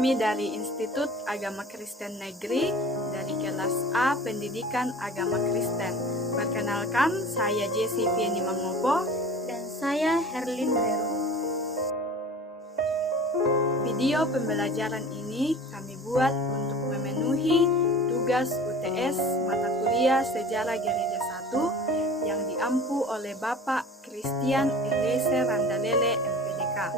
Kami dari Institut Agama Kristen Negeri dari kelas A Pendidikan Agama Kristen. Perkenalkan, saya Jessie Fieni Mangopo dan saya Herlin Rero. Video pembelajaran ini kami buat untuk memenuhi tugas UTS mata kuliah Sejarah Gereja 1 yang diampu oleh Bapak Christian Eliezer Randalele MPDK.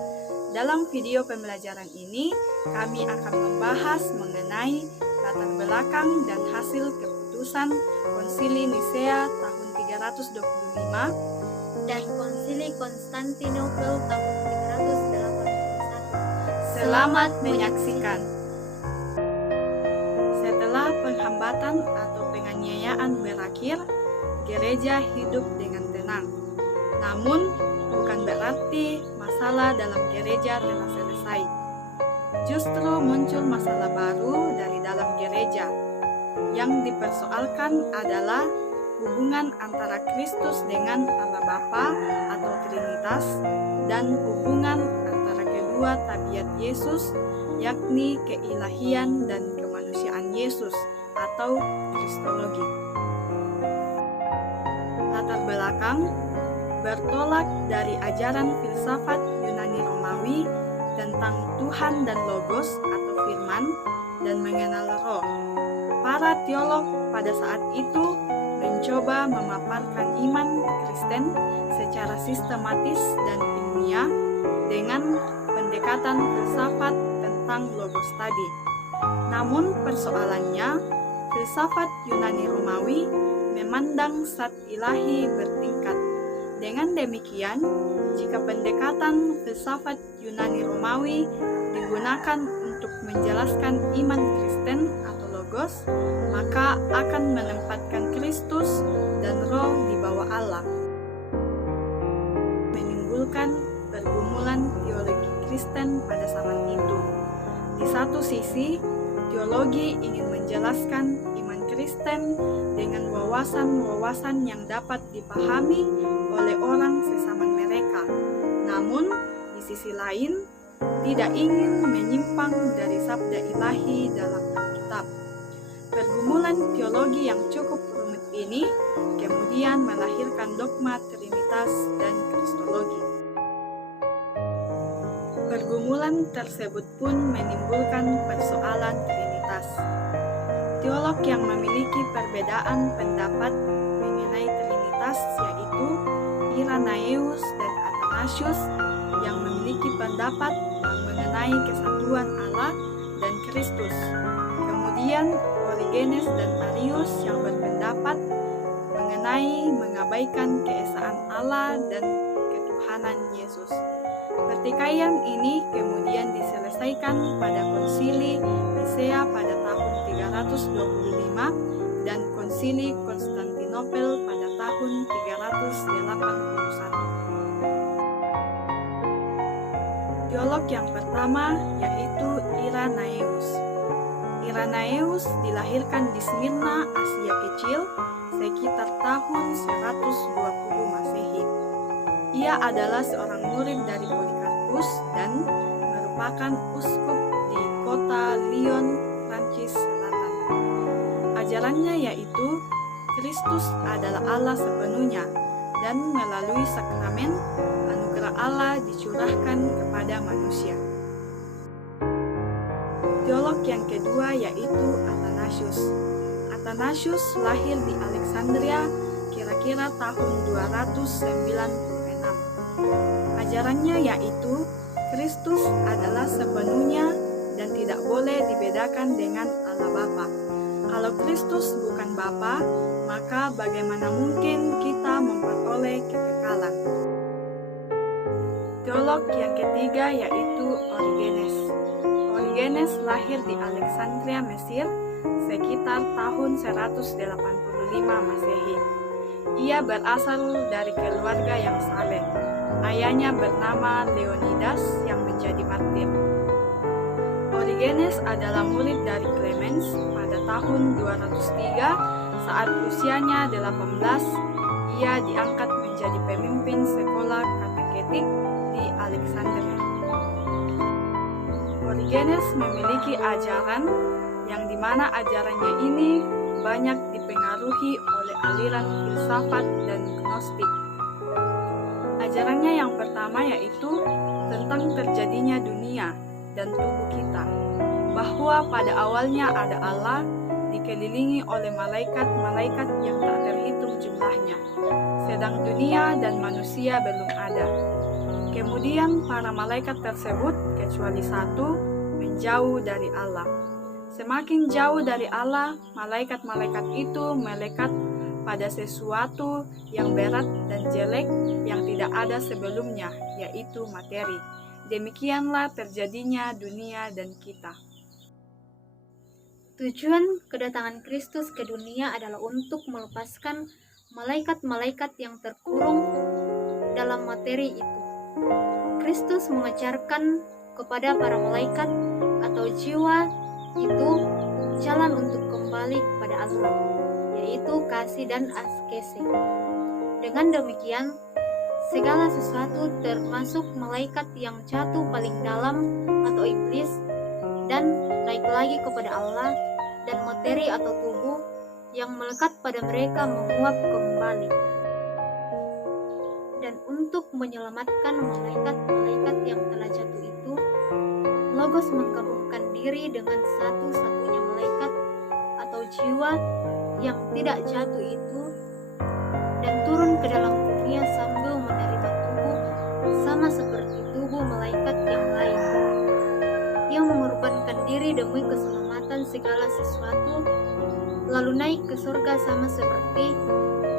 Dalam video pembelajaran ini, kami akan membahas mengenai latar belakang dan hasil keputusan Konsili Nisea tahun 325 dan Konsili Konstantinopel tahun 381. Selamat menyaksikan. Setelah penghambatan atau penganiayaan berakhir, gereja hidup dengan tenang. Namun, bukan berarti masalah dalam gereja telah selesai. Justru muncul masalah baru dari dalam gereja. Yang dipersoalkan adalah hubungan antara Kristus dengan Allah Bapa atau Trinitas dan hubungan antara kedua tabiat Yesus, yakni keilahian dan kemanusiaan Yesus atau Kristologi. Latar belakang bertolak dari ajaran filsafat Yunani Romawi tentang Tuhan dan Logos atau Firman dan mengenal Roh. Para teolog pada saat itu mencoba memaparkan iman Kristen secara sistematis dan ilmiah dengan pendekatan filsafat tentang Logos tadi. Namun persoalannya, filsafat Yunani Romawi memandang zat ilahi bertingkat. Dengan demikian, jika pendekatan filsafat Yunani Romawi digunakan untuk menjelaskan iman Kristen atau Logos, maka akan menempatkan Kristus dan Roh di bawah Allah, menimbulkan pergumulan teologi Kristen pada zaman itu. Di satu sisi, teologi ingin menjelaskan iman Kristen dengan wawasan-wawasan yang dapat dipahami oleh orang sesama mereka. Namun, di sisi lain, tidak ingin menyimpang dari sabda ilahi dalam Alkitab. Pergumulan teologi yang cukup rumit ini kemudian melahirkan dogma Trinitas dan Kristologi. Pergumulan tersebut pun menimbulkan persoalan Trinitas. Teolog yang memiliki perbedaan pendapat mengenai Trinitas yaitu Irenaeus dan Athanasius yang memiliki pendapat mengenai kesatuan Allah dan Kristus. Kemudian Origenes dan Arius yang berpendapat mengenai mengabaikan keesaan Allah dan ketuhanan Yesus. Pertikaian ini kemudian diselesaikan pada Konsili Nisea pada tahun 325 dan Konsili Konstantinopel pada tahun 381. Teolog yang pertama yaitu Irenaeus. Irenaeus dilahirkan di Smyrna, Asia Kecil, sekitar tahun 120 Masehi. Ia adalah seorang murid dari Polikarpus dan merupakan uskup di kota Lyon, Prancis Selatan. Ajarannya yaitu Kristus adalah Allah sepenuhnya dan melalui sakramen anugerah Allah dicurahkan kepada manusia. Teolog yang kedua yaitu Athanasius. Athanasius lahir di Alexandria kira-kira tahun 296. Ajarannya yaitu Kristus adalah sepenuhnya dan tidak boleh dibedakan dengan Allah Bapa. Kalau Kristus bukan Bapa, maka bagaimana mungkin kita memperoleh kekekalan? Teolog yang ketiga yaitu Origenes. Origenes lahir di Alexandria, Mesir, sekitar tahun 185 Masehi. Ia berasal dari keluarga yang saleh. Ayahnya bernama Leonidas yang menjadi martir. Origenes adalah murid dari Clemens pada tahun 203. Saat usianya 18, ia diangkat menjadi pemimpin sekolah kateketik di Alexandria. Origenes memiliki ajaran yang dimana ajarannya ini banyak dipengaruhi oleh aliran filsafat dan gnostik. Ajarannya yang pertama yaitu tentang terjadinya dunia dan tubuh kita, bahwa pada awalnya ada Allah dikelilingi oleh malaikat-malaikat yang tak terhitung jumlahnya, sedang dunia dan manusia belum ada. Kemudian para malaikat tersebut kecuali satu menjauh dari Allah. Semakin jauh dari Allah, malaikat-malaikat itu melekat pada sesuatu yang berat dan jelek yang tidak ada sebelumnya, yaitu materi. Demikianlah terjadinya dunia dan kita. Tujuan kedatangan Kristus ke dunia adalah untuk melepaskan malaikat-malaikat yang terkurung dalam materi itu. Kristus mengajarkan kepada para malaikat atau jiwa itu jalan untuk kembali kepada Allah, yaitu kasih dan askese. Dengan demikian, segala sesuatu termasuk malaikat yang jatuh paling dalam atau iblis dan naik lagi kepada Allah, dan materi atau tubuh yang melekat pada mereka menguap kembali. Dan untuk menyelamatkan malaikat-malaikat yang telah jatuh itu, Logos menggabungkan diri dengan satu-satunya malaikat atau jiwa yang tidak jatuh itu dan turun ke dalam dunia sambil menerima tubuh sama seperti tubuh malaikat yang lain. Dia mengorbankan diri demi keselamatan segala sesuatu, lalu naik ke surga sama seperti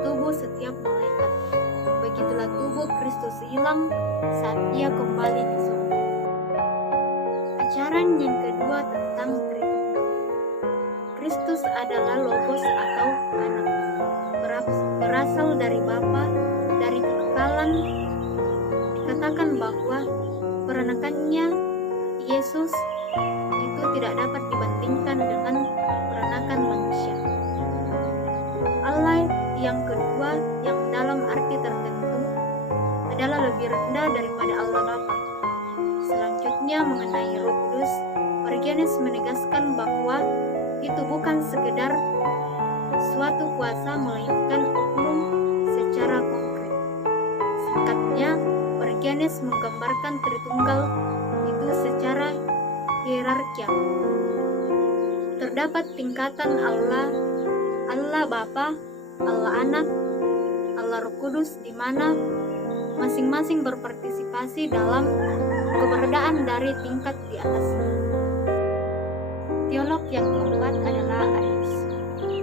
tubuh setiap malaikat. Begitulah tubuh Kristus hilang saat ia kembali ke surga. Ajaran yang kedua tentang Tritunggal. Kristus adalah Logos atau Anak, berasal dari Bapa, dari kekekalan. Dikatakan bahwa peranakannya Yesus itu tidak dapat dibandingkan dengan peranakan manusia. Allah yang kedua yang dalam arti tertentu adalah lebih rendah daripada Allah Bapa. Selanjutnya mengenai Roh Kudus, Origenes menegaskan bahwa itu bukan sekedar suatu kuasa melainkan oknum secara konkret. Singkatnya, Origenes menggambarkan Tritunggal itu secara hierarkial. Terdapat tingkatan Allah, Allah Bapa, Allah Anak, Allah Roh Kudus, di mana masing-masing berpartisipasi dalam keberadaan dari tingkat di atas. Teolog yang keempat adalah Arius.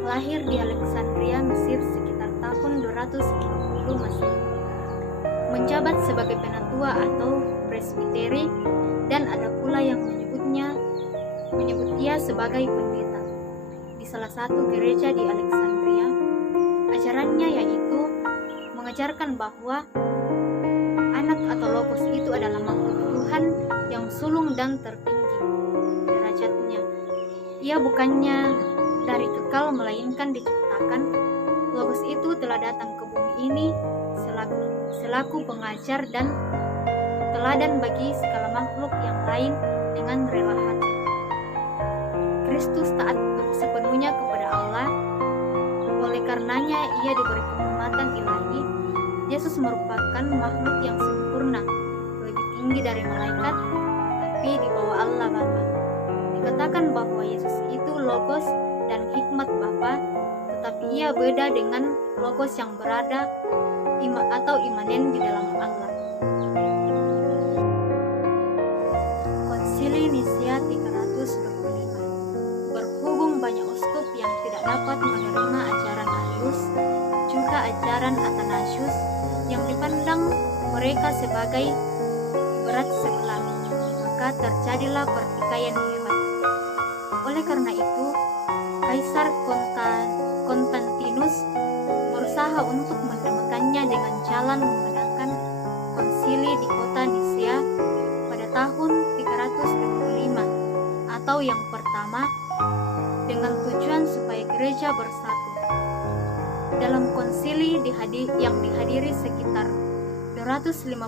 Lahir di Alexandria, Mesir sekitar tahun 250 Masehi. Menjabat sebagai penatua atau presbiteri, dan ada pula yang menyebut dia sebagai pendeta di salah satu gereja di Alexandria. Ajarannya yaitu mengajarkan bahwa anak atau Logos itu adalah makhluk Tuhan yang sulung dan tertinggi derajatnya. Ia bukannya dari kekal melainkan diciptakan. Logos itu telah datang ke bumi ini selaku pengajar dan teladan bagi segala makhluk yang lain dengan rela hati. Kristus taat sepenuhnya kepada Allah. Oleh karenanya ia diberi penghormatan ilahi. Yesus merupakan makhluk yang sempurna, lebih tinggi dari malaikat, tapi di bawah Allah Bapa. Dikatakan bahwa Yesus itu Logos dan hikmat Bapa, tetapi ia beda dengan Logos yang berada atau imanen di dalam Allah. Konsili Nisia 325. Berhubung banyak uskup yang tidak dapat menerima ajaran Arius, juga ajaran Athanasius yang dipandang mereka sebagai berat sebelah, maka terjadilah pertikaian hebat. Oleh karena itu, Kaisar Konstantinus berusaha untuk mendamaikannya dengan jalan mengadakan konsili di kota Nisia pada tahun 325 atau yang pertama, dengan tujuan supaya gereja bersatu. Dalam konsili yang dihadiri sekitar 250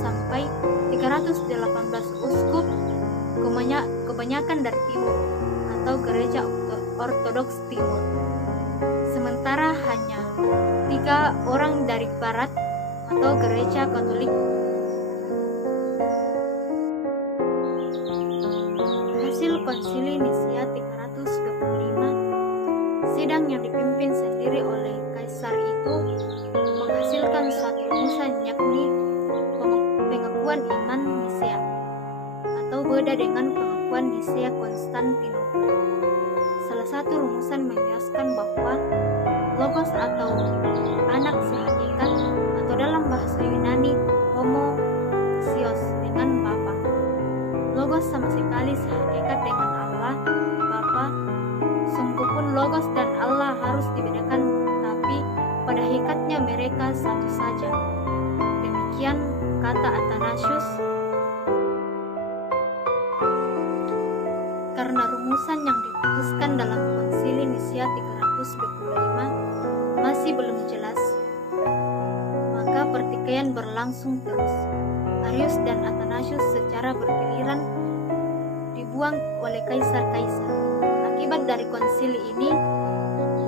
sampai 318 uskup kebanyakan dari timur atau gereja ortodoks timur. Sementara hanya 3 orang dari barat atau gereja Katolik. Hasil Konsili Nisia 325, sidang yang dipimpin sendiri oleh Kaisar itu menghasilkan suatu rumusan, yakni pengakuan iman Nisea, atau beda dengan pengakuan Nisea Konstantinopel. Salah satu rumusan menjelaskan bahwa Logos atau anak sehakikat, atau dalam bahasa Yunani homoousios, dengan Bapa. Logos sama sekali sehakikat dengan Allah Bapa. Sungguh pun Logos dan Allah harus dibedakan, tapi pada hakikatnya mereka satu saja. Demikian kata Athanasius. Karena rumusan yang diputuskan dalam Konsili Nisia 325 masih belum jelas, maka pertikaian berlangsung terus. Arius dan Athanasius secara bergiliran dibuang oleh kaisar-kaisar. Akibat dari konsili ini,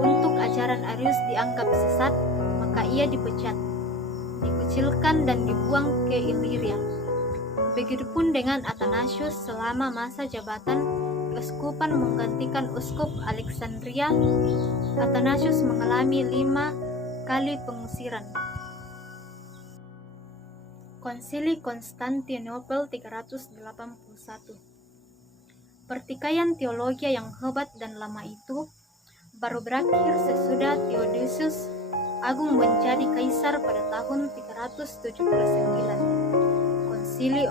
untuk ajaran Arius dianggap sesat, maka ia dipecat, dikucilkan dan dibuang ke Iliria. Begitupun dengan Athanasius. Selama masa jabatan keuskupan menggantikan uskup Alexandria, Athanasius mengalami 5 kali pengusiran. Konsili Konstantinopel 381. Pertikaian teologi yang hebat dan lama itu baru berakhir sesudah Theodosius Agung menjadi kaisar pada tahun 379. Konsili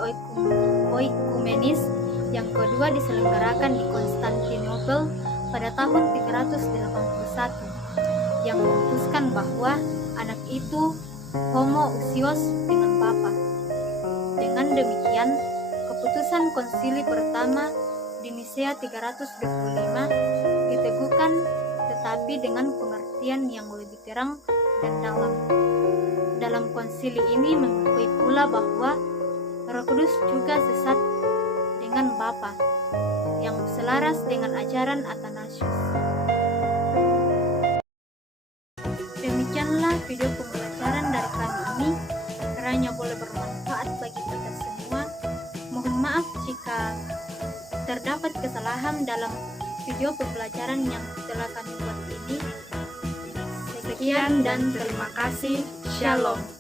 Oikumenis yang kedua diselenggarakan di Konstantinopel pada tahun 381, yang memutuskan bahwa anak itu homoousios dengan Bapa. Dengan demikian, keputusan konsili pertama di Nisea 325 diteguhkan, tetapi dengan pengertian yang lebih terang dan dalam. Dalam konsili ini mengakui pula bahwa Roh Kudus juga sesat dengan Bapa, yang selaras dengan ajaran Athanasius. Demikianlah video pembelajaran dari kami ini, kiranya boleh bermanfaat bagi kita semua. Mohon maaf jika terdapat kesalahan dalam video pembelajaran yang telah kami buat ini. Sekian dan terima kasih. Shalom.